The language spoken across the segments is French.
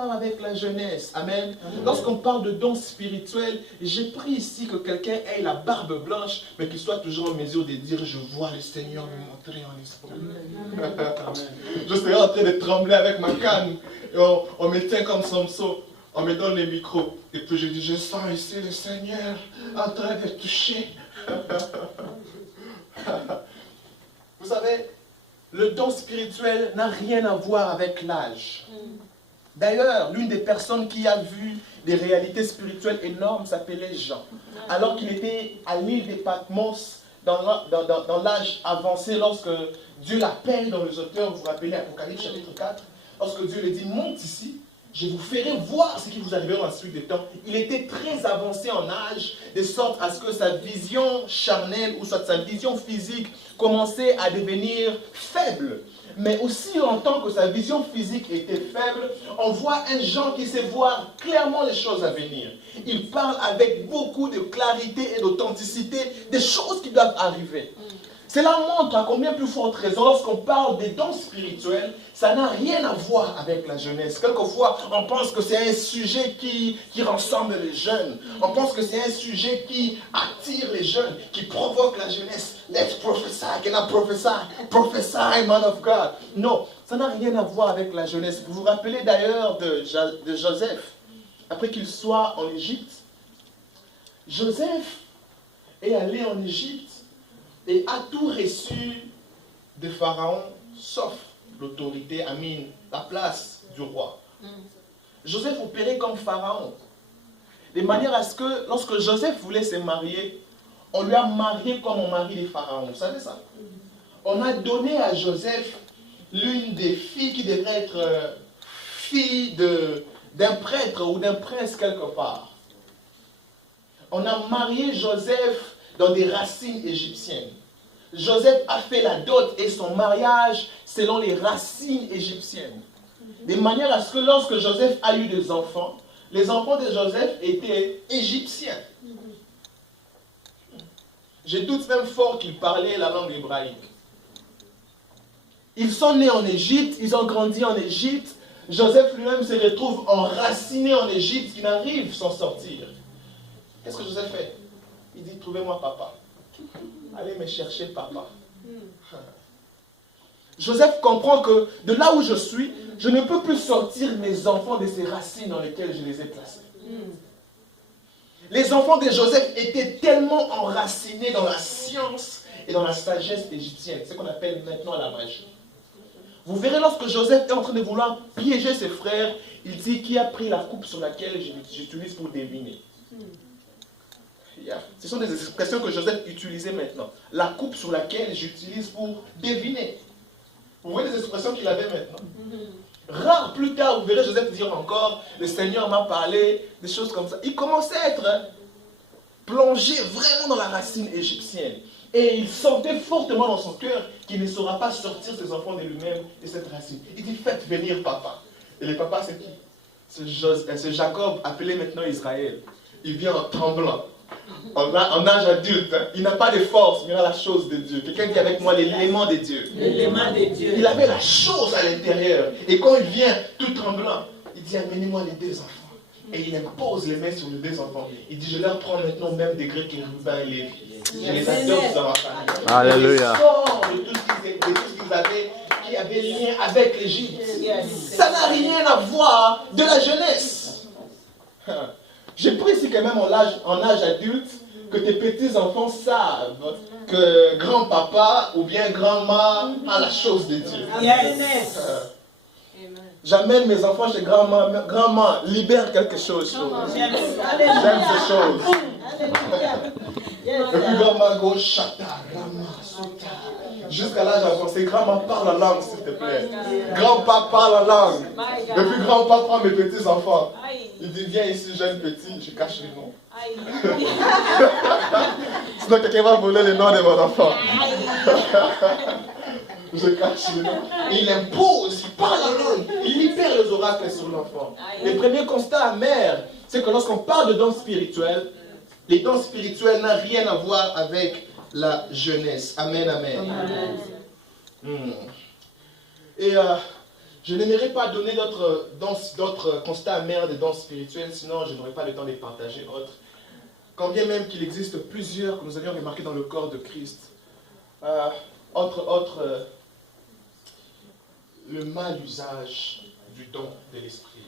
avec la jeunesse. Amen. Lorsqu'on parle de dons spirituels, j'ai pris ici que quelqu'un ait la barbe blanche, mais qu'il soit toujours en mesure de dire, je vois le Seigneur me montrer en esprit. Je serais en train de trembler avec ma canne. Et on me tient comme Samson. On me donne le micro. Et puis je dis, je sens ici le Seigneur en train de toucher. Vous savez, le don spirituel n'a rien à voir avec l'âge. D'ailleurs, l'une des personnes qui a vu des réalités spirituelles énormes s'appelait Jean. Alors qu'il était à l'île des Patmos, dans l'âge avancé, lorsque Dieu l'appelle dans les auteurs, vous vous rappelez Apocalypse chapitre 4, lorsque Dieu lui dit, monte ici, je vous ferai voir ce qui vous arrivera dans la suite des temps. Il était très avancé en âge, de sorte à ce que sa vision charnelle, ou soit sa vision physique, commençait à devenir faible. Mais aussi en tant que sa vision physique était faible, on voit un Jean qui sait voir clairement les choses à venir. Il parle avec beaucoup de clarité et d'authenticité des choses qui doivent arriver. Cela montre à combien plus forte raison, lorsqu'on parle des dons spirituels, ça n'a rien à voir avec la jeunesse. Quelquefois, on pense que c'est un sujet qui rassemble les jeunes. On pense que c'est un sujet qui attire les jeunes, qui provoque la jeunesse. Let's prophesy, can I prophesy? Prophesy, man of God. Non, ça n'a rien à voir avec la jeunesse. Vous vous rappelez d'ailleurs de Joseph, après qu'il soit en Égypte. Joseph est allé en Égypte et a tout reçu de Pharaon, sauf l'autorité, la place du roi. Joseph opérait comme Pharaon, de manière à ce que, lorsque Joseph voulait se marier, on lui a marié comme on marie les pharaons. Vous savez ça? On a donné à Joseph l'une des filles qui devrait être fille d'un prêtre ou d'un prince quelque part. On a marié Joseph dans des racines égyptiennes. Joseph a fait la dot et son mariage selon les racines égyptiennes. De manière à ce que lorsque Joseph a eu des enfants, les enfants de Joseph étaient égyptiens. Je doute même fort qu'ils parlaient la langue hébraïque. Ils sont nés en Égypte, ils ont grandi en Égypte. Joseph lui-même se retrouve enraciné en Égypte, qui n'arrive sans sortir. Qu'est-ce que Joseph fait? Il dit, trouvez-moi papa. Allez me chercher papa. Joseph comprend que de là où je suis, je ne peux plus sortir mes enfants de ces racines dans lesquelles je les ai placés. Les enfants de Joseph étaient tellement enracinés dans la science et dans la sagesse égyptienne, ce qu'on appelle maintenant la magie. Vous verrez, lorsque Joseph est en train de vouloir piéger ses frères, il dit qui a pris la coupe sur laquelle j'utilise pour deviner. Ce sont des expressions que Joseph utilisait maintenant. La coupe sur laquelle j'utilise pour deviner. Vous voyez les expressions qu'il avait maintenant. Rare plus tard, vous verrez Joseph dire encore, le Seigneur m'a parlé, des choses comme ça. Il commençait à être plongé vraiment dans la racine égyptienne. Et il sentait fortement dans son cœur qu'il ne saura pas sortir ses enfants de lui-même de cette racine. Il dit, faites venir papa. Et le papa, c'est qui? C'est Jacob, appelé maintenant Israël. Il vient en tremblant. En âge adulte, hein. Il n'a pas de force, mais il a la chose de Dieu. Quelqu'un dit avec moi l'élément de Dieu. L'élément de Dieu. Il avait la chose à l'intérieur. Et quand il vient tout tremblant, il dit amenez-moi les deux enfants. Et il impose les mains sur les deux enfants. Il dit je leur prends maintenant au même degré que Ruben et Lévi. Je les adopte dans ma famille. Alléluia. Je sors de tout ce qu'ils avaient, qui avait lien avec l'Égypte. Ça n'a rien à voir de la jeunesse. J'ai pris ici quand même en âge adulte que tes petits-enfants savent que grand-papa ou bien grand-mère a la chose de Dieu. J'amène mes enfants chez grand-mère. Grand-mère, libère quelque chose. J'aime ces choses. Et puis grand-mère go chata, rama, sota. Jusqu'à l'âge avancé, grand-mère parle la langue s'il te plaît. Grand-papa parle la langue. Et puis grand-papa prend mes petits-enfants. Il dit, viens ici, jeune petit, je cache les noms. Sinon, quelqu'un va voler les noms de mon enfant. Je cache les noms. Il impose, il parle la langue, il libère les oracles sur l'enfant. Le premier constat amer, c'est que lorsqu'on parle de dons spirituels, les dons spirituels n'ont rien à voir avec la jeunesse. Amen, amen. Et Je n'aimerais pas donner d'autres constats amers des dons spirituels, sinon je n'aurais pas le temps de les partager autres. Quand bien même qu'il existe plusieurs que nous avions remarqués dans le corps de Christ. Le mal usage du don de l'esprit.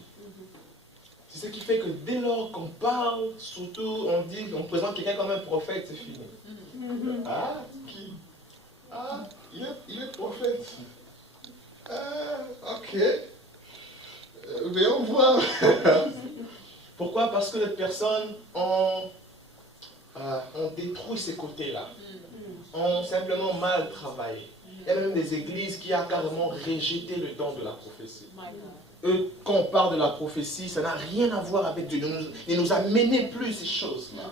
C'est ce qui fait que dès lors qu'on parle, surtout on présente quelqu'un comme un prophète, c'est fini. Ah, qui? Ah, il est prophète. Ok. Voyons voir. Pourquoi? Parce que les personnes ont détruit ces côtés-là. Ont simplement mal travaillé. Il y a même des églises qui ont carrément rejeté le don de la prophétie. Eux, quand on parle de la prophétie, ça n'a rien à voir avec Dieu. Il ne nous amenez plus ces choses-là.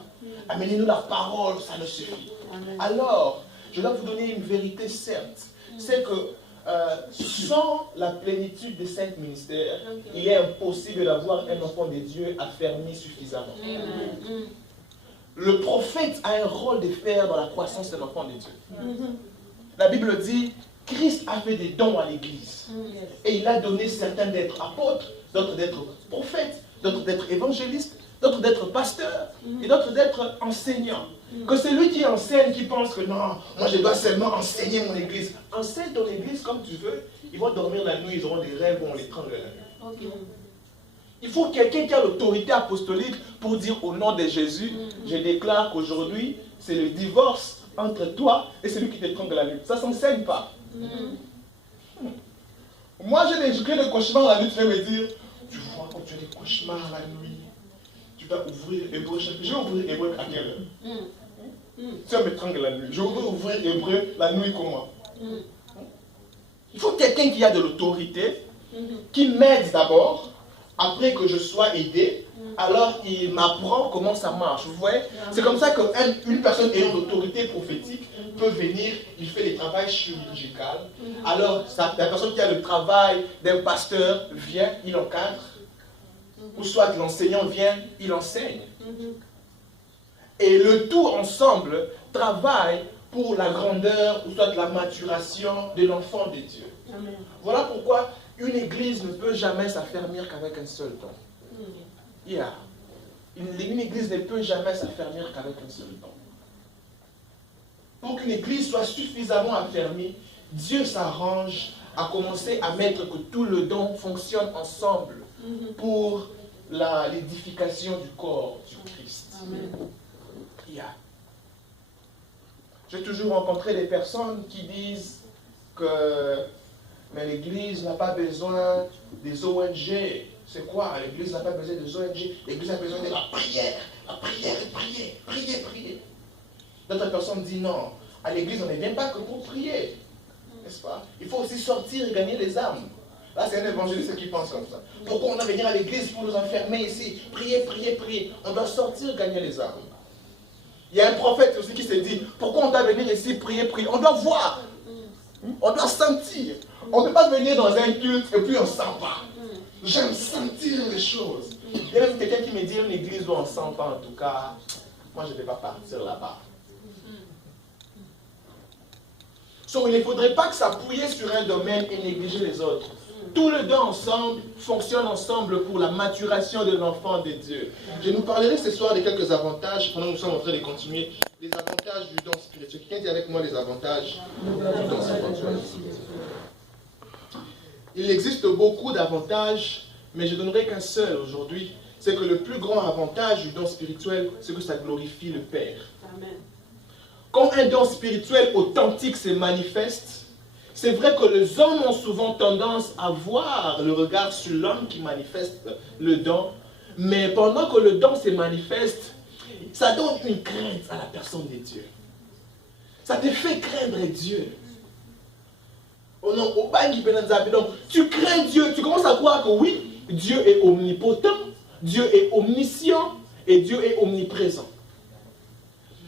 Amenez-nous la parole, ça ne suffit. Alors, je dois vous donner une vérité certes. C'est que sans la plénitude des 5 ministères, il est impossible d'avoir un enfant de Dieu affermi suffisamment. Le prophète a un rôle de faire dans la croissance d'un enfant de Dieu. La Bible dit, Christ a fait des dons à l'Église. Et il a donné certains d'être apôtres, d'autres d'être prophètes, d'autres d'être évangélistes, d'autres d'être pasteurs, et d'autres d'être enseignants. Que celui qui enseigne, qui pense que non, moi je dois seulement enseigner mon Église. Enseigne ton Église comme tu veux. Ils vont dormir la nuit, ils auront des rêves où on les trangle la nuit. Il faut quelqu'un qui a l'autorité apostolique pour dire au nom de Jésus, je déclare qu'aujourd'hui, c'est le divorce entre toi et celui qui t'étrangle la nuit. Ça ne s'enseigne pas. Moi, j'ai des cauchemars la nuit, tu vas me dire, tu vois, quand tu as des cauchemars la nuit, tu vas ouvrir Hébreu. Je vais ouvrir Hébreu à quelle heure? Tu vas m'étrangler la nuit. Je vais ouvrir Hébreu la nuit comme moi. Il faut quelqu'un qui a de l'autorité, qui m'aide d'abord, après que je sois aidé, alors il m'apprend comment ça marche. Vous voyez? C'est comme ça qu'une personne ayant l'autorité prophétique peut venir, il fait des travaux chirurgicaux. Alors la personne qui a le travail d'un pasteur vient, il encadre. Ou soit l'enseignant vient, il enseigne. Et le tout ensemble travaille pour la grandeur ou soit la maturation de l'enfant de Dieu. Amen. Voilà pourquoi une église ne peut jamais s'affermir qu'avec un seul don. Une église ne peut jamais s'affermir qu'avec un seul don. Pour qu'une église soit suffisamment affermie, Dieu s'arrange à commencer à mettre que tout le don fonctionne ensemble pour l'édification du corps du Christ. Amen. J'ai toujours rencontré des personnes qui disent que mais l'église n'a pas besoin des ONG. C'est quoi? L'église n'a pas besoin des ONG. L'église a besoin de la prière. La prière et prier. D'autres personnes disent non. À l'église, on ne vient pas que pour prier. N'est-ce pas? Il faut aussi sortir et gagner les âmes. Là, c'est un évangéliste qui pense comme ça. Pourquoi on doit venir à l'église pour nous enfermer ici? Prier. On doit sortir et gagner les âmes. Il y a un prophète aussi qui s'est dit, pourquoi on doit venir ici prier? On doit voir. On doit sentir. On ne peut pas venir dans un culte et puis on ne sent pas. J'aime sentir les choses. Il y a même quelqu'un qui me dit, une église où on ne sent pas, en tout cas, moi je ne vais pas partir là-bas. Il ne faudrait pas que s'appuyer sur un domaine et négliger les autres. Tout le don ensemble fonctionne ensemble pour la maturation de l'enfant de Dieu. Je nous parlerai ce soir de quelques avantages, pendant que nous sommes en train de continuer, les avantages du don spirituel. Quelqu'un dit avec moi les avantages du don spirituel. Il existe beaucoup d'avantages, mais je ne donnerai qu'un seul aujourd'hui. C'est que le plus grand avantage du don spirituel, c'est que ça glorifie le Père. Amen. Quand un don spirituel authentique se manifeste, c'est vrai que les hommes ont souvent tendance à voir le regard sur l'homme qui manifeste le don, mais pendant que le don se manifeste, ça donne une crainte à la personne de Dieu. Ça te fait craindre Dieu. Donc, tu crains Dieu, tu commences à croire que oui, Dieu est omnipotent, Dieu est omniscient et Dieu est omniprésent.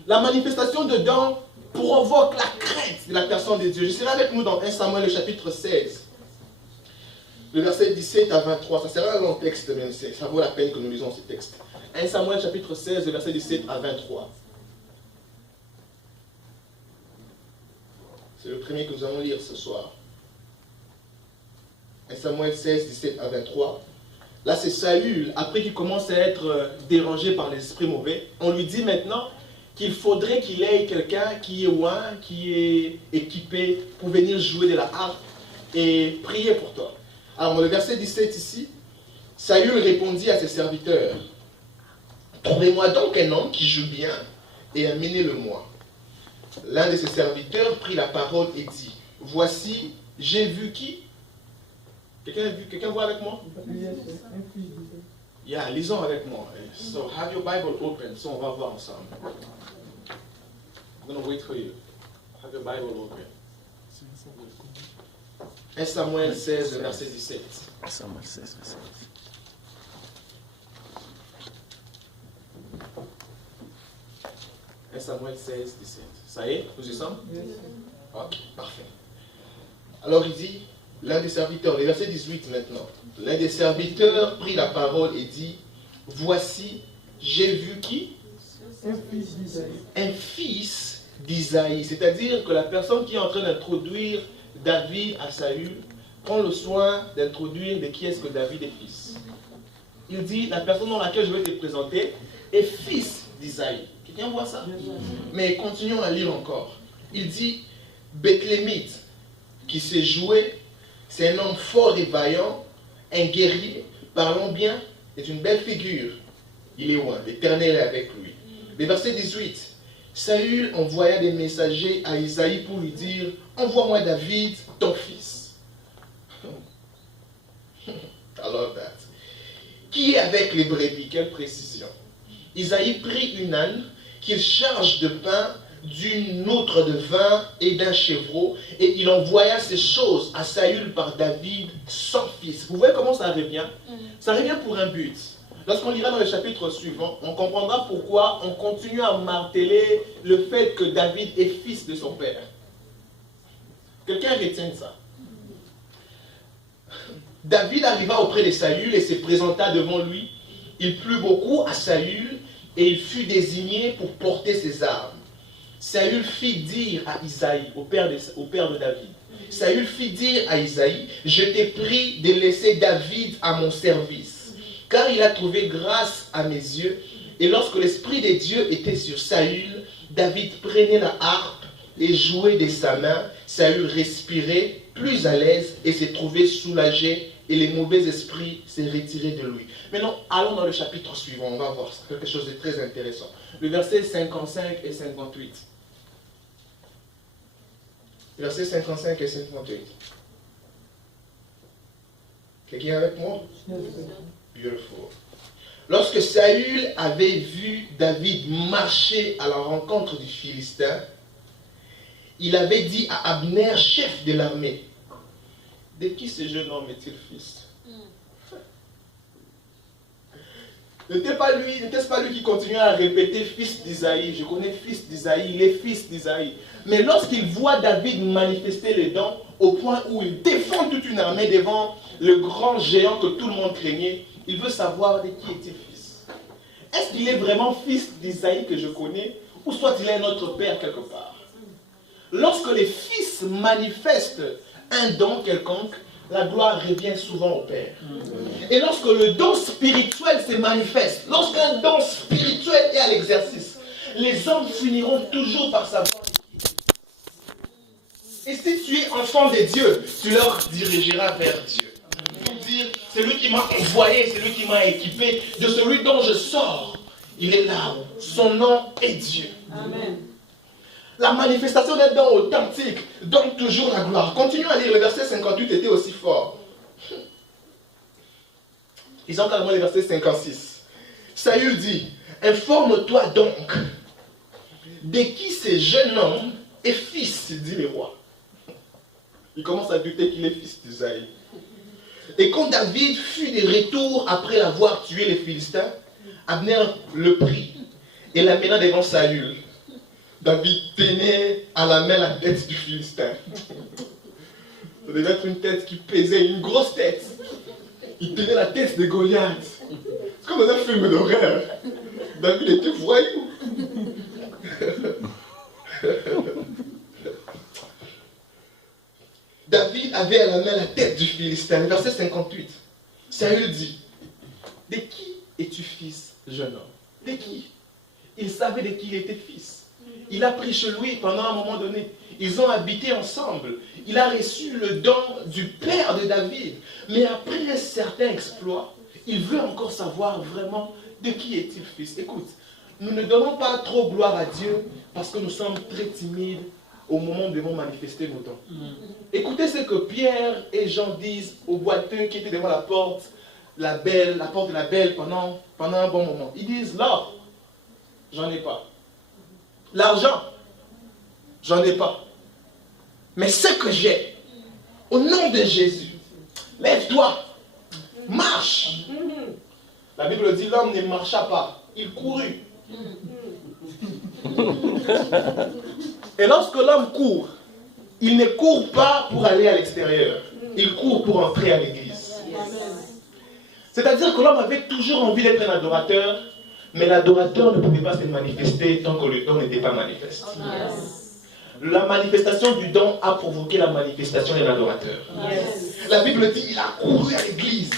La manifestation de don provoque la crainte de la personne de Dieu. Je serai avec nous dans 1 Samuel, le chapitre 16, le verset 17 à 23. Ça sera un long texte, mais ça vaut la peine que nous lisons ce texte. 1 Samuel, chapitre 16, le verset 17 à 23. C'est le premier que nous allons lire ce soir. 1 Samuel 16, 17 à 23. Là, c'est Saül, après qu'il commence à être dérangé par l'esprit mauvais, on lui dit maintenant qu'il faudrait qu'il ait quelqu'un qui est loin, qui est équipé pour venir jouer de la harpe et prier pour toi. Alors, dans le verset 17 ici, Saül répondit à ses serviteurs, « Trouvez-moi donc un homme qui joue bien et amenez-le-moi. » L'un de ses serviteurs prit la parole et dit, « Voici, j'ai vu qui ?» Quelqu'un voit avec moi? Yeah, lisons avec moi. So, have your Bible open. So, on va voir ensemble. I'm going to wait for you. Have your Bible open. 1 Samuel 16, le verset 17. 1 Samuel 16, verset 17. 1 Samuel 16, 17. Ça y est, nous y sommes? Ok, parfait. Alors il dit, l'un des serviteurs, le verset 18 maintenant, l'un des serviteurs prit la parole et dit, voici, j'ai vu qui? Un fils d'Isaïe. C'est-à-dire que la personne qui est en train d'introduire David à Saül prend le soin d'introduire de qui est-ce que David est fils. Il dit, la personne dans laquelle je vais te présenter est fils d'Isaïe. Quelqu'un voit ça? Mais continuons à lire encore. Il dit, Bethlémite, qui s'est joué, c'est un homme fort et vaillant, un guerrier, parlant bien, est une belle figure. Il est loin, l'Éternel est avec lui. Le verset 18, Saül envoya des messagers à Isaïe pour lui dire, envoie-moi David, ton fils. I love that. Qui est avec les brebis? Quelle précision. Isaïe prit une âne qu'il charge de pain, d'une autre de vin et d'un chevreau, et il envoya ces choses à Saül par David, son fils. Vous voyez comment ça revient? Ça revient pour un but. Lorsqu'on lira dans le chapitre suivant, on comprendra pourquoi on continue à marteler le fait que David est fils de son père. Quelqu'un retient ça? David arriva auprès de Saül et se présenta devant lui. Il plut beaucoup à Saül et il fut désigné pour porter ses armes. Saül fit dire à Isaïe, au père de David, Saül fit dire à Isaïe, je t'ai pris de laisser David à mon service, car il a trouvé grâce à mes yeux. Et lorsque l'Esprit de Dieu était sur Saül, David prenait la harpe et jouait de sa main. Saül respirait plus à l'aise et s'est trouvé soulagé, et les mauvais esprits s'est retirés de lui. Maintenant, allons dans le chapitre suivant, on va voir quelque chose de très intéressant. Le verset 55 et 58. Versets 55 et 58. Quelqu'un avec moi? Beautiful. Lorsque Saül avait vu David marcher à la rencontre du Philistin, il avait dit à Abner, chef de l'armée, de qui ce jeune homme est-il fils? N'était-ce pas lui qui continuait à répéter fils d'Isaïe? Je connais fils d'Isaïe, il est fils d'Isaïe. Mais lorsqu'il voit David manifester les dons au point où il défend toute une armée devant le grand géant que tout le monde craignait, il veut savoir de qui est-il fils. Est-ce qu'il est vraiment fils d'Isaïe que je connais, ou soit il est notre père quelque part? Lorsque les fils manifestent un don quelconque, la gloire revient souvent au Père. Et lorsque le don spirituel se manifeste, lorsqu'un don spirituel est à l'exercice, les hommes finiront toujours par savoir. Et si tu es enfant de Dieu, tu leur dirigeras vers Dieu. Pour dire, c'est lui qui m'a envoyé, c'est lui qui m'a équipé, de celui dont je sors. Il est là, son nom est Dieu. Amen. La manifestation d'un don authentique donne toujours la gloire. Continuons à lire, le verset 58 était aussi fort. Ils ont carrément le verset 56. Saül dit, informe-toi donc de qui ce jeune homme est fils, dit le roi. Il commence à douter qu'il est fils d'Isaïe. Et quand David fut de retour après avoir tué les Philistins, Abner le prit et l'amena devant Saül. David tenait à la main la tête du Philistin. Ça devait être une tête qui pesait, une grosse tête. Il tenait la tête de Goliath. C'est comme dans un film d'horreur. David était voyou. David avait à la main la tête du Philistin. Verset 58. Saül dit, de qui es-tu fils, jeune homme? De qui? Il savait de qui il était fils. Il a pris chez lui pendant un moment donné. Ils ont habité ensemble. Il a reçu le don du père de David. Mais après un certain exploit, il veut encore savoir vraiment de qui est-il fils. Écoute, nous ne donnons pas trop gloire à Dieu parce que nous sommes très timides au moment où nous devons manifester nos dons. Écoutez ce que Pierre et Jean disent aux boiteux qui étaient devant la porte de la belle pendant un bon moment. Ils disent, l'or, j'en ai pas. L'argent, j'en ai pas. Mais ce que j'ai, au nom de Jésus, lève-toi, marche. La Bible dit, l'homme ne marcha pas, il courut. Et lorsque l'homme court, il ne court pas pour aller à l'extérieur, il court pour entrer à l'église. C'est-à-dire que l'homme avait toujours envie d'être un adorateur, mais l'adorateur ne pouvait pas se manifester tant que le don n'était pas manifeste. La manifestation du don a provoqué la manifestation de l'adorateur. La Bible dit, il a couru à l'église.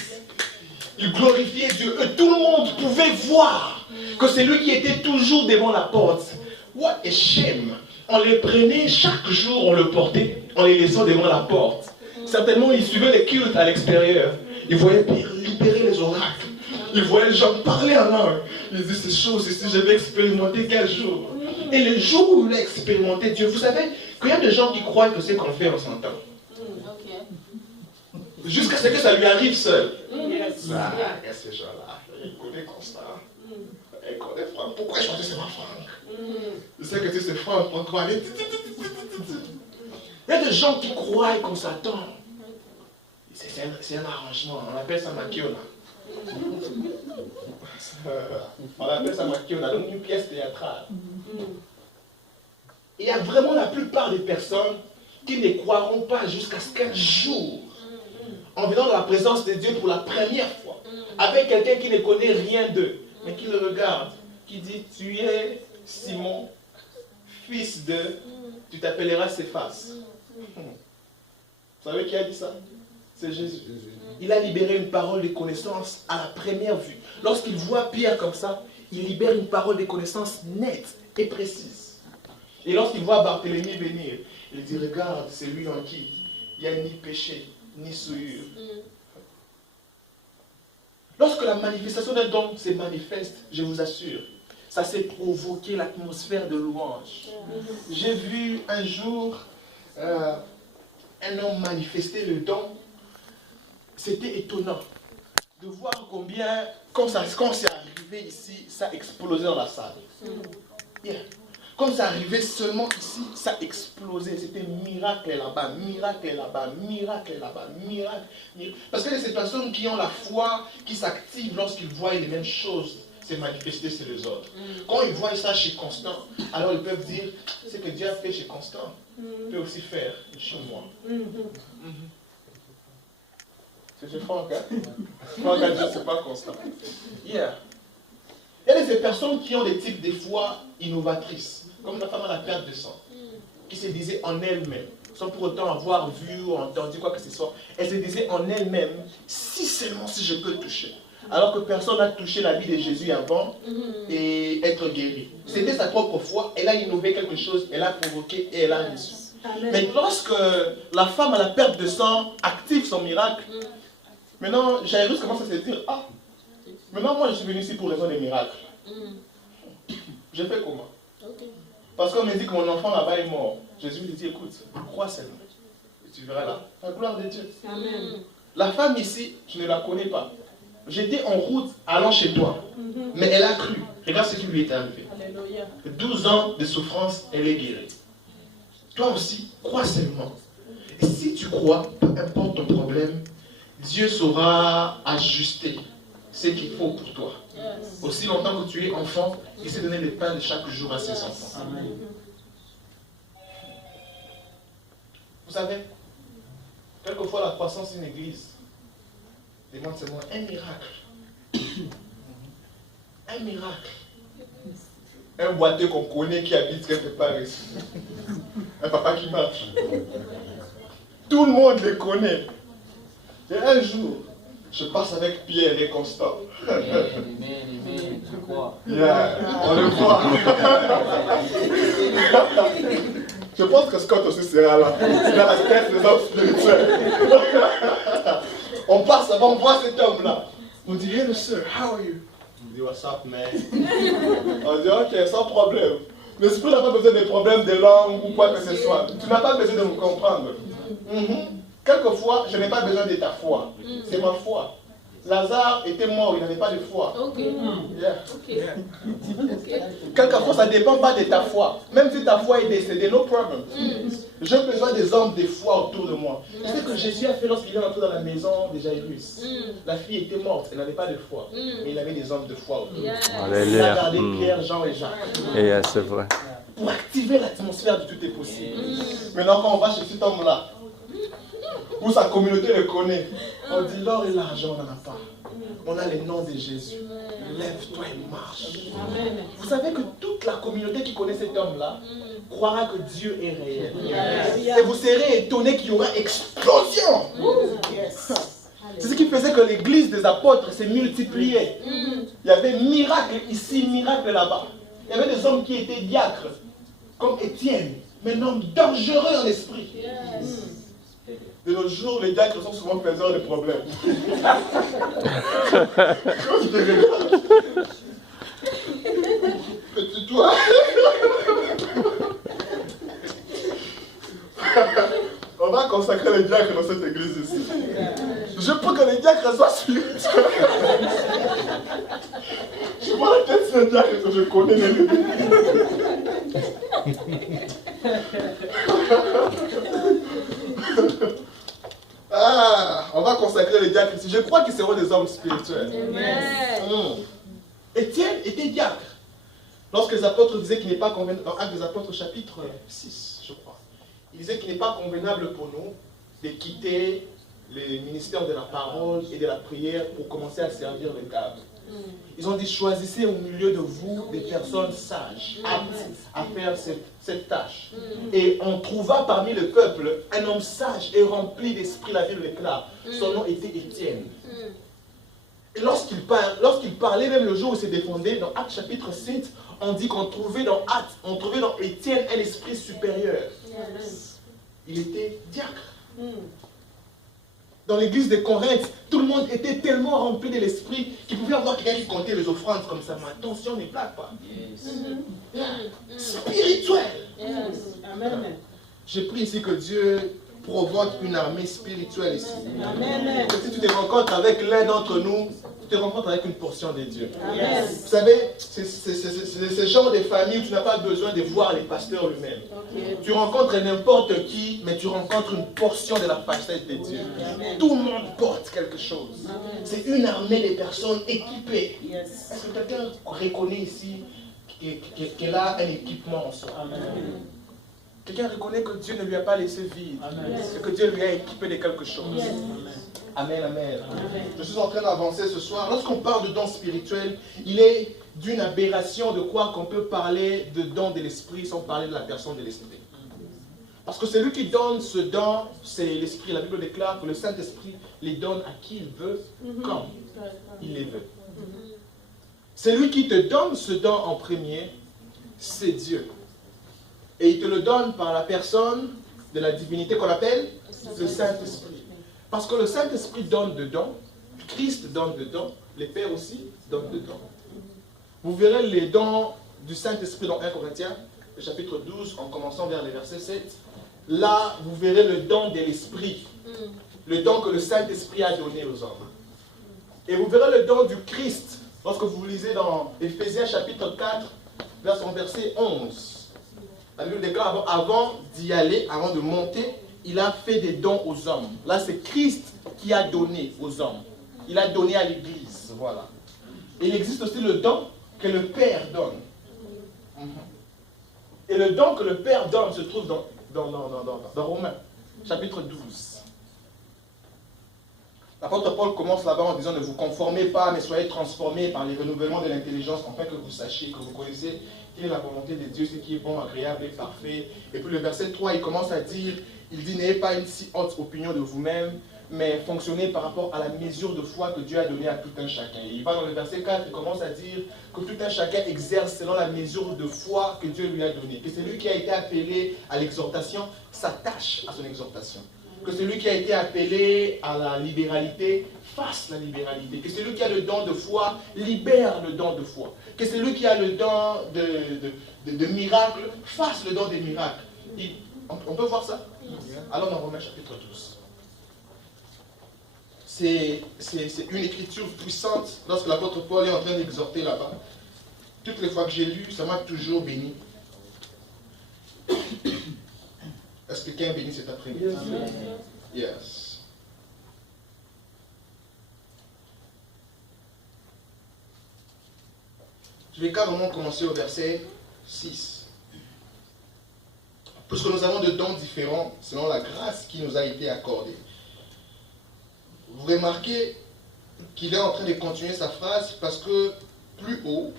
Il glorifiait Dieu. Et tout le monde pouvait voir que c'est lui qui était toujours devant la porte. What a shame! On les prenait chaque jour, on le portait, on les laissait devant la porte. Certainement, ils suivaient les cultes à l'extérieur. Ils voyaient Pierre libérer les oracles. Ils voyaient les gens parler en langue. Ils disaient, ces choses ici, je vais expérimenter quel jour? Et le jour où il a expérimenté Dieu, vous savez qu'il y a des gens qui croient que c'est qu'on fait, on s'entend. Jusqu'à ce que ça lui arrive seul. Il y a ces gens-là, ils connaissent Constant. Ils connaissent Franck. Pourquoi je chantais c'est pas Franck? Je sais que tu sais Franck, Franck va aller. Il y a des gens qui croient qu'on s'attend. C'est un arrangement, on appelle ça maquillona. On appelle ça maquillona, donc une pièce théâtrale. Il y a vraiment la plupart des personnes qui ne croiront pas jusqu'à ce qu'un jour, en venant dans la présence de Dieu pour la première fois, avec quelqu'un qui ne connaît rien d'eux, mais qui le regarde, qui dit, tu es Simon, fils de, tu t'appelleras Céphas. Vous savez qui a dit ça? C'est Jésus. Il a libéré une parole de connaissance à la première vue. Lorsqu'il voit Pierre comme ça, il libère une parole de connaissance nette et précise. Et lorsqu'il voit Barthélemy venir, il dit, regarde, c'est lui en qui il n'y a ni péché, ni souillure. Lorsque la manifestation d'un don se manifeste, je vous assure, ça s'est provoqué l'atmosphère de louange. J'ai vu un jour un homme manifester le don. C'était étonnant de voir combien, quand c'est arrivé ici, ça explosait dans la salle. Yeah. Quand ça arrivait seulement ici, ça explosait. C'était miracle là-bas, miracle là-bas, miracle là-bas, miracle. Parce que c'est ces personnes qui ont la foi, qui s'activent lorsqu'ils voient les mêmes choses se manifester chez les autres. Quand ils voient ça chez Constant, alors ils peuvent dire, ce que Dieu a fait chez Constant, peut aussi faire chez moi. C'est Franck, hein? Franck a dit, c'est pas Constant. Yeah. Il y a des personnes qui ont des types de foi innovatrices, comme la femme à la perte de sang, qui se disait en elle-même, sans pour autant avoir vu ou entendu quoi que ce soit, elle se disait en elle-même, si seulement si je peux toucher. Alors que personne n'a touché la vie de Jésus avant et être guéri. C'était sa propre foi, elle a innové quelque chose, elle a provoqué et elle a reçu. Mais lorsque la femme à la perte de sang active son miracle, maintenant Jairus commence à se dire, ah, maintenant moi je suis venu ici pour raison des miracles. Je fais comment? Parce qu'on me dit que mon enfant là-bas est mort. Jésus lui dit, écoute, crois seulement. Et tu verras là, la gloire de Dieu. Amen. La femme ici, je ne la connais pas. J'étais en route allant chez toi. Mais elle a cru. Regarde ce qui lui est arrivé. Alléluia. 12 ans de souffrance, elle est guérie. Toi aussi, crois seulement. Et si tu crois, peu importe ton problème, Dieu saura ajuster ce qu'il faut pour toi. Aussi longtemps que tu es enfant, il s'est donné le pain de chaque jour à ses enfants. Amen. Vous savez, quelquefois la croissance d'une église demande seulement un miracle. Un miracle. Un boiteux qu'on connaît qui habite quelque part ici. Un papa qui marche. Tout le monde les connaît. Et un jour, je passe avec Pierre et Constant. Amen, je crois. Yeah, on le voit. Je pense que Scott aussi sera là. C'est dans la tête des hommes spirituels. On passe avant, on voit cet homme-là. On dit, hello sir, how are you? On dit, what's up man? On dit, ok, sans problème. L'esprit n'a pas besoin des problèmes de langue ou quoi que ce soit. Tu n'as pas besoin de me comprendre. Quelquefois, je n'ai pas besoin de ta foi. C'est ma foi. Lazare était mort, il n'avait pas de foi. Yeah. Quelquefois, ça ne dépend pas de ta foi. Même si ta foi est décédée, no problem. J'ai besoin des hommes de foi autour de moi. C'est ce que Jésus a fait lorsqu'il est entré dans la maison de Jairus. La fille était morte, elle n'avait pas de foi. Mais il avait des hommes de foi autour. Il a gardé Pierre, Jean et Jacques. C'est vrai. Pour activer l'atmosphère de tout est possible. Maintenant, quand on va chez cet homme-là, où sa communauté le connaît, on dit l'or et l'argent, on n'en a pas. On a le nom de Jésus. Lève-toi et marche. Vous savez que toute la communauté qui connaît cet homme-là croira que Dieu est réel. Et vous serez étonnés qu'il y aura explosion. C'est ce qui faisait que l'église des apôtres s'est multipliée. Il y avait miracle ici, miracle là-bas. Il y avait des hommes qui étaient diacres, comme Étienne, mais un homme dangereux en esprit. De nos jours, les diacres sont souvent faiseurs de problèmes. Quand je les regarde, petit toi. On va consacrer les diacres dans cette église ici. Je peux que les diacres soient spirituels. Je vois la tête sur les diacres que je connais. On va consacrer les diacres ici. Je crois qu'ils seront des hommes spirituels. Étienne était diacre. Lorsque les apôtres disaient qu'il n'est pas convenable, dans Actes des Apôtres chapitre 6, je crois, il disait qu'il n'est pas convenable pour nous de quitter le ministère de la parole et de la prière pour commencer à servir le câble. Ils ont dit, choisissez au milieu de vous des personnes sages, aptes à faire cette tâche. Et on trouva parmi le peuple un homme sage et rempli d'esprit, la Bible déclare. Son nom était Étienne. Et lorsqu'il parlait, même le jour où il s'est défendu, dans Actes chapitre 7, on dit qu'on trouvait dans Étienne un esprit supérieur. Il était diacre. Dans l'église de Corinthe, tout le monde était tellement rempli de l'esprit qu'il pouvait avoir quelqu'un qui comptait les offrandes comme ça. Mais attention, ne plaque pas. Spirituel. Amen. Je prie ici que Dieu provoque une armée spirituelle ici. Amen. Que si tu te rencontres avec l'un d'entre nous, tu te rencontres avec une portion de Dieu. Amen. Vous savez, c'est ce genre de famille où tu n'as pas besoin de voir les pasteurs eux-mêmes. Tu rencontres n'importe qui, mais tu rencontres une portion de la facette de Dieu. Amen. Tout le monde porte quelque chose. C'est une armée de personnes équipées. Est-ce que quelqu'un reconnaît ici qu'elle a un équipement en soi? Amen. Quelqu'un reconnaît que Dieu ne lui a pas laissé vide, et que Dieu lui a équipé de quelque chose. Amen, amen. Je suis en train d'avancer ce soir. Lorsqu'on parle de dons spirituels, il est d'une aberration de croire qu'on peut parler de dons de l'esprit sans parler de la personne de l'esprit. Parce que celui qui donne ce don, c'est l'esprit. La Bible déclare que le Saint-Esprit les donne à qui il veut, quand il les veut. Celui qui te donne ce don en premier, c'est Dieu. Et il te le donne par la personne de la divinité qu'on appelle le Saint-Esprit. Parce que le Saint-Esprit donne de dons, Christ donne de dons, les pères aussi donnent de dons. Vous verrez les dons du Saint-Esprit dans 1 Corinthiens, le chapitre 12, en commençant vers le verset 7. Là, vous verrez le don de l'Esprit, le don que le Saint-Esprit a donné aux hommes. Et vous verrez le don du Christ, lorsque vous lisez dans Éphésiens chapitre 4, verset 11. La Bible déclare avant d'y aller, avant de monter, il a fait des dons aux hommes. Là, c'est Christ qui a donné aux hommes. Il a donné à l'Église. Voilà. Et il existe aussi le don que le Père donne. Et le don que le Père donne se trouve dans Romains, chapitre 12. L'apôtre Paul commence là-bas en disant ne vous conformez pas, mais soyez transformés par les renouvellements de l'intelligence, afin que vous sachiez, que vous connaissez quelle est la volonté de Dieu, ce qui est bon, agréable et parfait. Et puis le verset 3, il commence à dire, il dit n'ayez pas une si haute opinion de vous-même, mais fonctionnez par rapport à la mesure de foi que Dieu a donnée à tout un chacun. Et il va dans le verset 4, il commence à dire que tout un chacun exerce selon la mesure de foi que Dieu lui a donnée. Que celui qui a été appelé à l'exhortation s'attache à son exhortation. Que celui qui a été appelé à la libéralité fasse la libéralité. Que celui qui a le don de foi libère le don de foi. Que celui qui a le don de miracle fasse le don des miracles. On peut voir ça? Alors dans Romains chapitre 12. C'est une écriture puissante lorsque l'apôtre Paul est en train d'exhorter là-bas. Toutes les fois que j'ai lu, ça m'a toujours béni. Est-ce que quelqu'un est béni cet après-midi? Yes. Je vais carrément commencer au verset 6. Puisque nous avons de dons différents selon la grâce qui nous a été accordée. Vous remarquez qu'il est en train de continuer sa phrase parce que plus haut,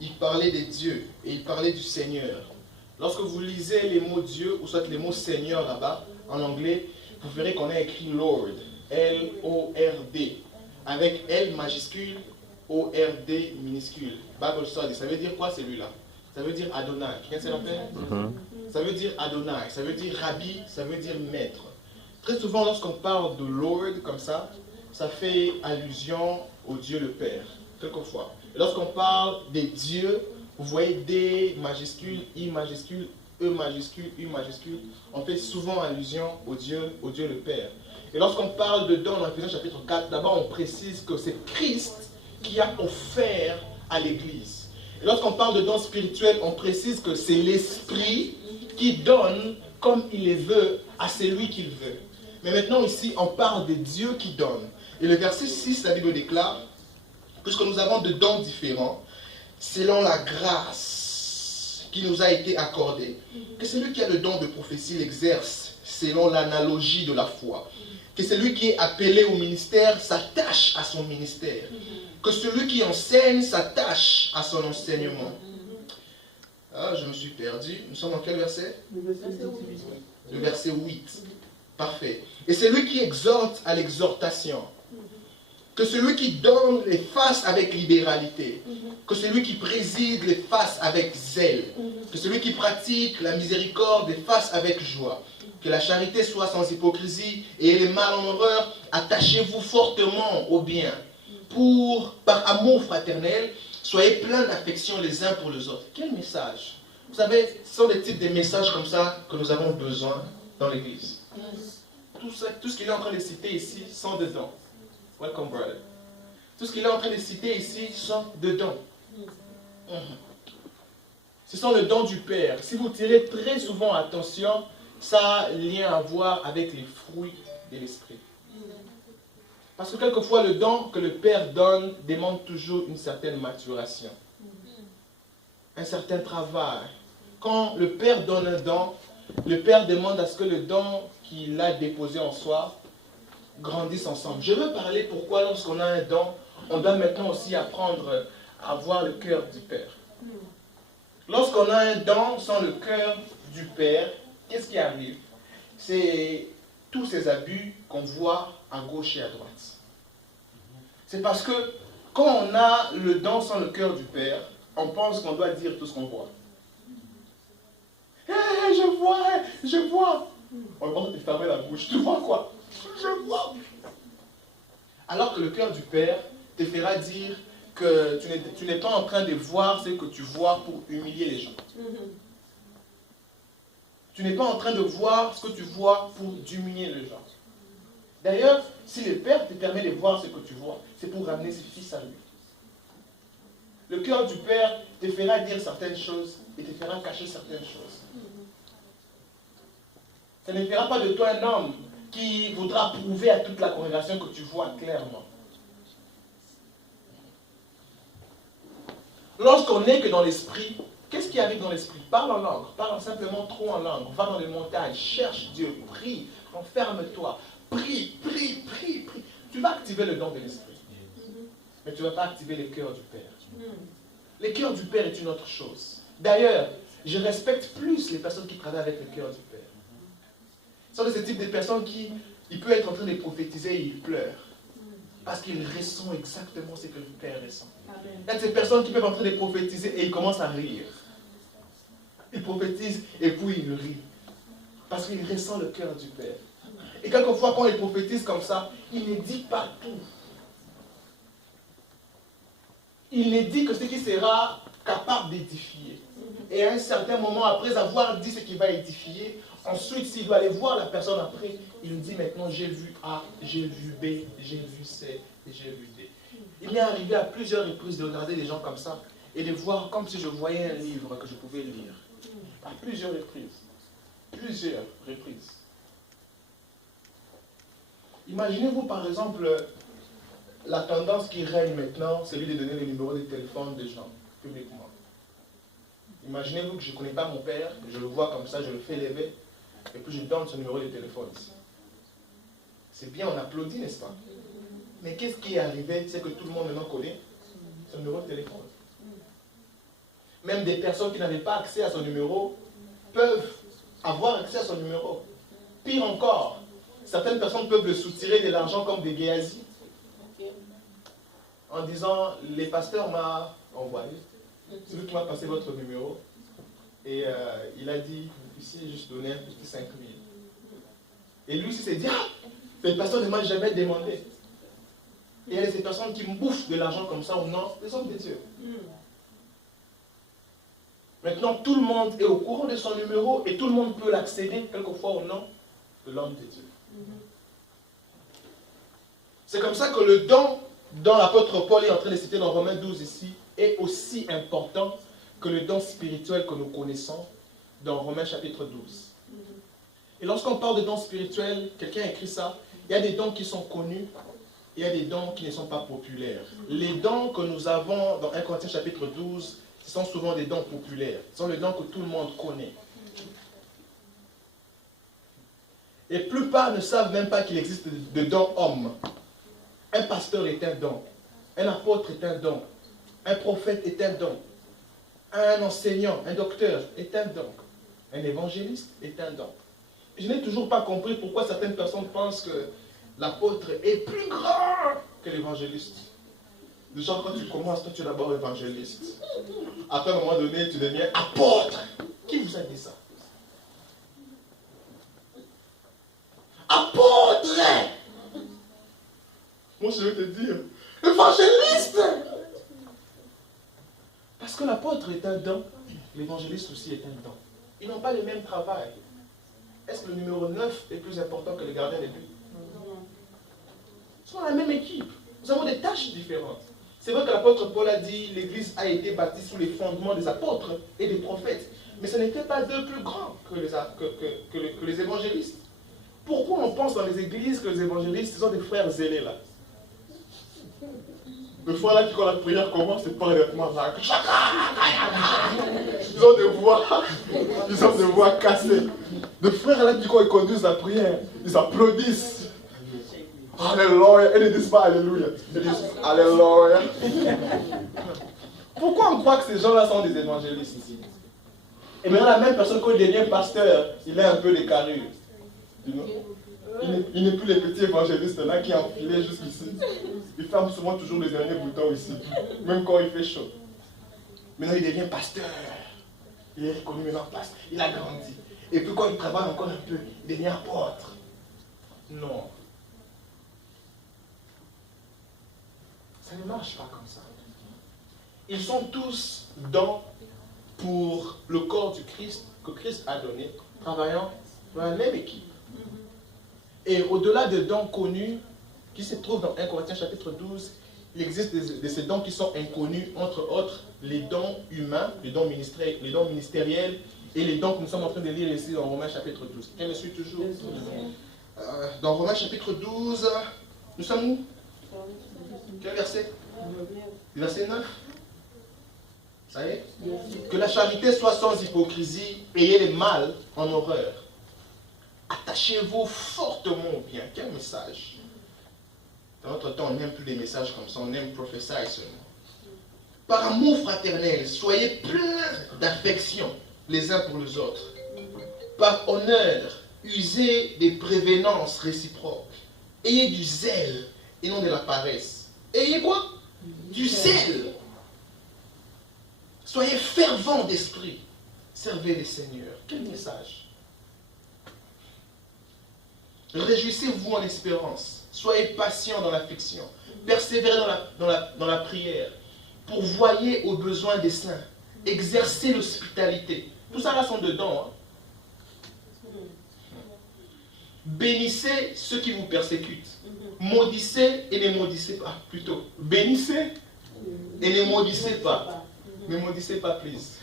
il parlait des dieux et il parlait du Seigneur. Lorsque vous lisez les mots Dieu ou soit les mots Seigneur là-bas, en anglais, vous verrez qu'on a écrit Lord, L-O-R-D, avec L majuscule, O-R-D minuscule. Bible study, ça veut dire quoi celui-là? Ça veut dire Adonai. Quelqu'un sait l'appeler? Ça veut dire Adonai, ça veut dire Rabbi, ça veut dire maître. Très souvent, lorsqu'on parle de Lord comme ça, ça fait allusion au Dieu le Père, quelquefois. Et lorsqu'on parle des dieux, vous voyez D majuscule, I majuscule, E majuscule, U majuscule, on fait souvent allusion au Dieu le Père. Et lorsqu'on parle de dons dans Ephésiens chapitre 4, d'abord on précise que c'est Christ qui a offert à l'Église. Et lorsqu'on parle de dons spirituels, on précise que c'est l'Esprit qui donne comme il les veut à celui qu'il veut. Mais maintenant ici, on parle de Dieu qui donne. Et le verset 6, la Bible déclare, puisque nous avons de dons différents, selon la grâce qui nous a été accordée, que celui qui a le don de prophétie l'exerce selon l'analogie de la foi. Que celui qui est appelé au ministère s'attache à son ministère. Que celui qui enseigne s'attache à son enseignement. Ah, je me suis perdu. Nous sommes dans quel verset? Le verset 8. Parfait. Et celui qui exhorte à l'exhortation. Que celui qui donne les fasse avec libéralité. Que celui qui préside les fasse avec zèle. Que celui qui pratique la miséricorde les fasse avec joie. Que la charité soit sans hypocrisie et les malheureux, attachez-vous fortement au bien. Par amour fraternel, soyez pleins d'affection les uns pour les autres. Quel message! Vous savez, ce sont des types de messages comme ça que nous avons besoin dans l'Église. Tout ce qu'il est en train de citer ici sont dedans. Welcome, brother. Tout ce qu'il est en train de citer ici sont dedans. Ce sont le dons du Père. Si vous tirez très souvent attention, ça a lien à voir avec les fruits de l'Esprit. Parce que quelquefois, le don que le Père donne demande toujours une certaine maturation. Un certain travail. Quand le Père donne un don, le Père demande à ce que le don qu'il a déposé en soi grandisse ensemble. Je veux parler pourquoi lorsqu'on a un don, on doit maintenant aussi apprendre à avoir le cœur du Père. Lorsqu'on a un don sans le cœur du Père, qu'est-ce qui arrive? C'est tous ces abus qu'on voit à gauche et à droite. C'est parce que quand on a le don sans le cœur du Père, on pense qu'on doit dire tout ce qu'on voit. Hey, je vois. On va te fermer la bouche. Tu vois quoi? Je vois. Alors que le cœur du Père te fera dire que tu n'es pas en train de voir ce que tu vois pour humilier les gens. Tu n'es pas en train de voir ce que tu vois pour diminuer les gens. D'ailleurs, si le Père te permet de voir ce que tu vois, c'est pour ramener ses fils à lui. Le cœur du Père te fera dire certaines choses et te fera cacher certaines choses. Ça ne fera pas de toi un homme qui voudra prouver à toute la congrégation que tu vois clairement. Lorsqu'on n'est que dans l'esprit, qu'est-ce qui arrive dans l'esprit? Parle en langue, parle simplement trop en langue, va dans les montagnes, cherche Dieu, prie, enferme-toi, prie. Tu vas activer le don de l'esprit. Mais tu ne vas pas activer les cœurs du Père. Les cœurs du Père est une autre chose. D'ailleurs, je respecte plus les personnes qui travaillent avec le cœur du Père. Ce sont de ce type de personnes qui, il peut être en train de prophétiser et il pleure. Parce qu'il ressent exactement ce que le Père ressent. Il y a ces personnes qui peuvent être en train de prophétiser et ils commencent à rire. Ils prophétisent et puis ils rient. Parce qu'il ressent le cœur du Père. Et quelquefois, quand il prophétise comme ça, il ne dit pas tout. Il ne dit que ce qui sera capable d'édifier. Et à un certain moment, après avoir dit ce qui va édifier, ensuite, s'il doit aller voir la personne après, il nous dit maintenant, j'ai vu A, j'ai vu B, j'ai vu C, et j'ai vu D. Il m'est arrivé à plusieurs reprises de regarder des gens comme ça et de voir comme si je voyais un livre que je pouvais lire. À plusieurs reprises. Plusieurs reprises. Imaginez-vous par exemple la tendance qui règne maintenant, c'est lui de donner les numéros de téléphone des gens, publiquement. Imaginez-vous que je ne connais pas mon père, je le vois comme ça, je le fais lever, et puis je donne son numéro de téléphone ici. C'est bien, on applaudit, n'est-ce pas? Mais qu'est-ce qui est arrivé? C'est que tout le monde maintenant connaît son numéro de téléphone. Même des personnes qui n'avaient pas accès à son numéro peuvent avoir accès à son numéro. Pire encore, certaines personnes peuvent le soutirer de l'argent comme des Géasi, en disant, les pasteurs m'ont envoyé, c'est lui qui m'a passé votre numéro, et il a dit, ici, juste donner un petit 5 000. Et lui aussi s'est dit, ah, les pasteurs ne m'ont jamais demandé. Et il y a ces personnes qui me bouffent de l'argent comme ça au nom des hommes de Dieu. Maintenant, tout le monde est au courant de son numéro et tout le monde peut l'accéder quelquefois au nom de l'homme de Dieu. C'est comme ça que le don dont l'apôtre Paul est en train de citer dans Romains 12 ici est aussi important que le don spirituel que nous connaissons dans Romains chapitre 12. Et lorsqu'on parle de dons spirituels, quelqu'un a écrit ça, il y a des dons qui sont connus, il y a des dons qui ne sont pas populaires. Les dons que nous avons dans 1 Corinthiens chapitre 12, ce sont souvent des dons populaires. Ce sont les dons que tout le monde connaît. Et la plupart ne savent même pas qu'il existe de dons hommes. Un pasteur est un don. Un apôtre est un don. Un prophète est un don. Un enseignant, un docteur est un don. Un évangéliste est un don. Je n'ai toujours pas compris pourquoi certaines personnes pensent que l'apôtre est plus grand que l'évangéliste. Genre, quand tu commences, toi tu es d'abord évangéliste. Après, à un moment donné, tu deviens apôtre. Qui vous a dit ça? Apôtre! Moi, je vais te dire, évangéliste! Parce que l'apôtre est un don, l'évangéliste aussi est un don. Ils n'ont pas le même travail. Est-ce que le numéro 9 est plus important que le gardien de but? Ils sont dans la même équipe. Nous avons des tâches différentes. C'est vrai que l'apôtre Paul a dit l'Église a été bâtie sous les fondements des apôtres et des prophètes. Mais ce n'était pas d'eux plus grands que les évangélistes. Pourquoi on pense dans les églises que les évangélistes sont des frères zélés là? Le frère là qui, quand la prière commence, c'est pas directement là. Ils ont des voix cassées. Les frères là qui, quand ils conduisent la prière, ils applaudissent. Alléluia. Ils ne disent pas Alléluia. Ils disent Alléluia. Pourquoi on croit que ces gens-là sont des évangélistes ici? Et maintenant, la même personne, quand il devient pasteur, il a un peu des carrures. Il n'est plus les petits évangélistes là qui ont enfilé jusqu'ici. Il ferme souvent toujours les derniers boutons ici, même quand il fait chaud. Maintenant, il devient pasteur. Il est reconnu maintenant pasteur. Il a grandi. Et puis quand il travaille encore un peu, il devient apôtre. Non. Ça ne marche pas comme ça. Ils sont tous dons pour le corps du Christ, que Christ a donné, travaillant dans la même équipe. Et au-delà des dons connus, qui se trouvent dans 1 Corinthiens chapitre 12, il existe de ces dons qui sont inconnus, entre autres les dons humains, les dons ministériels et les dons que nous sommes en train de lire ici dans Romains chapitre 12. Quelqu'un me suit toujours? Dans Romains chapitre 12, nous sommes où? Quel verset? Verset 9. Ça y est? Que la charité soit sans hypocrisie, ayez les mal en horreur. Attachez-vous fortement au bien. Quel message! Dans notre temps, on n'aime plus des messages comme ça, on aime prophétiser seulement. Par amour fraternel, soyez pleins d'affection les uns pour les autres. Par honneur, usez des prévénances réciproques. Ayez du zèle et non de la paresse. Ayez quoi? Du zèle. Soyez fervents d'esprit. Servez les seigneurs. Quel message? Réjouissez-vous en espérance. Soyez patients dans l'affliction. Persévérez dans la prière. Pourvoyez aux besoins des saints. Exercez l'hospitalité. Tout ça là sont dedans. Bénissez ceux qui vous persécutent. Maudissez et ne maudissez pas. Plutôt, bénissez et ne maudissez pas. Ne maudissez pas, please.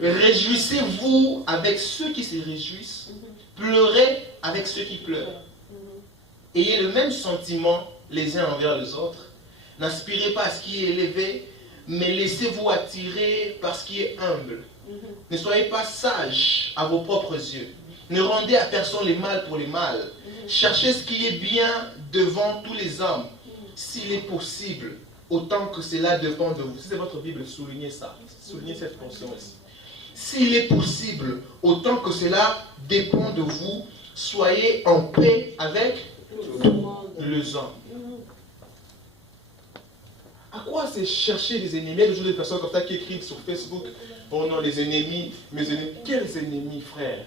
Réjouissez-vous avec ceux qui se réjouissent. Pleurez avec ceux qui pleurent. Ayez le même sentiment les uns envers les autres. N'aspirez pas à ce qui est élevé, mais laissez-vous attirer par ce qui est humble. Ne soyez pas sages à vos propres yeux. Ne rendez à personne les mal pour les mal. Cherchez ce qui est bien devant tous les hommes, s'il est possible, autant que cela dépend de vous. Si c'est votre Bible, soulignez ça. Soulignez cette portion aussi. S'il est possible, autant que cela dépend de vous, soyez en paix avec les hommes. À quoi c'est chercher des ennemis? Il y a toujours des personnes comme ça qui écrivent sur Facebook: oh non, les ennemis, mes ennemis. Quels ennemis, frère?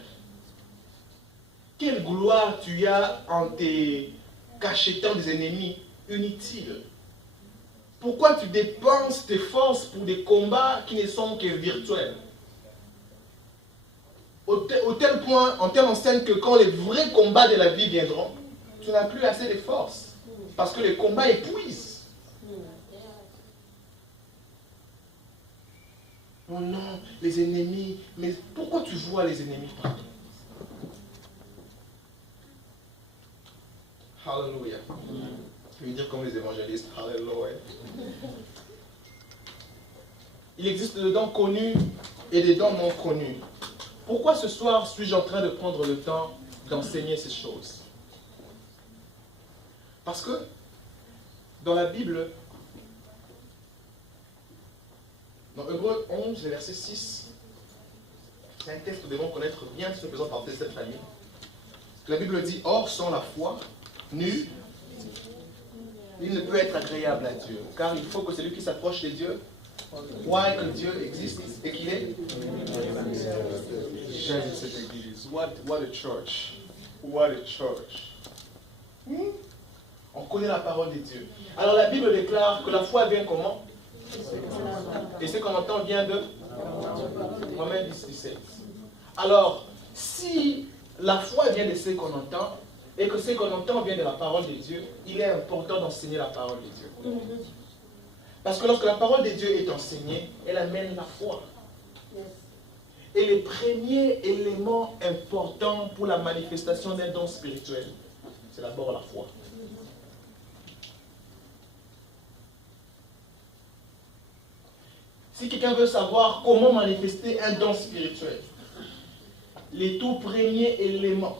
Quelle gloire tu as en te cachetant des ennemis inutiles? Pourquoi tu dépenses tes forces pour des combats qui ne sont que virtuels? Au tel point, en telle enseigne que quand les vrais combats de la vie viendront, tu n'as plus assez de force. Parce que les combats épuisent. Oh non, les ennemis. Mais pourquoi tu vois les ennemis partout? Hallelujah. Je vais dire comme les évangélistes. Hallelujah. Il existe des dons connus et des dons non connus. Pourquoi ce soir suis-je en train de prendre le temps d'enseigner ces choses? Parce que dans la Bible, dans Hébreux 11, verset 6, c'est un texte que nous devons connaître bien si nous faisons partie de cette famille. La Bible dit: or, sans la foi, nul, il ne peut être agréable à Dieu. Car il faut que celui qui s'approche de Dieu croie que Dieu existe et qu'il est. J'aime cette église. What a church. What a church. On connaît la parole de Dieu. Alors la Bible déclare que la foi vient comment? Et ce qu'on entend vient de Romains 10, 17. Alors, si la foi vient de ce qu'on entend, et que ce qu'on entend vient de la parole de Dieu, il est important d'enseigner la parole de Dieu. Parce que lorsque la parole de Dieu est enseignée, elle amène la foi. Et le premier élément important pour la manifestation d'un don spirituel, c'est d'abord la foi. Si quelqu'un veut savoir comment manifester un don spirituel, le tout premier élément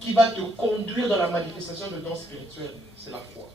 qui va te conduire dans la manifestation de don spirituel, c'est la foi.